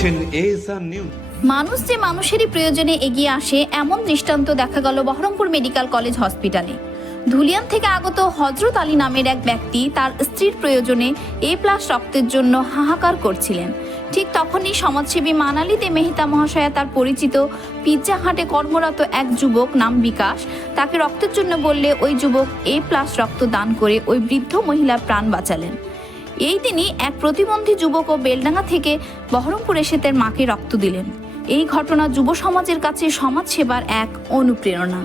দেখছেন নিউজ। মানুষ যে মানুষেরই প্রয়োজনে এগিয়ে আসে, এমন দৃষ্টান্ত দেখা গেল বহরমপুর মেডিকেল কলেজ হসপিটালে। ধুলিয়ান থেকে আগত হজরত আলী নামের এক ব্যক্তি তার স্ত্রীর প্রয়োজনে এ প্লাস রক্তের জন্য হাহাকার করছিলেন। ঠিক তখনই সমাজসেবী মানালি দে মেহতা মহাশয়া তার পরিচিত পিৎজা হাটে কর্মরত এক যুবক নাম বিকাশ, তাকে রক্তের জন্য বললে ওই যুবক এ প্লাস রক্ত দান করে ওই বৃদ্ধ মহিলার প্রাণ বাঁচালেন। এই দিনই এক প্রতিবন্ধী যুবক ও বেলডাঙ্গা থেকে বহরমপুর এসে তার মাকে রক্ত দিলেন। এই ঘটনা যুব সমাজের কাছে সমাজ সেবার এক অনুপ্রেরণা।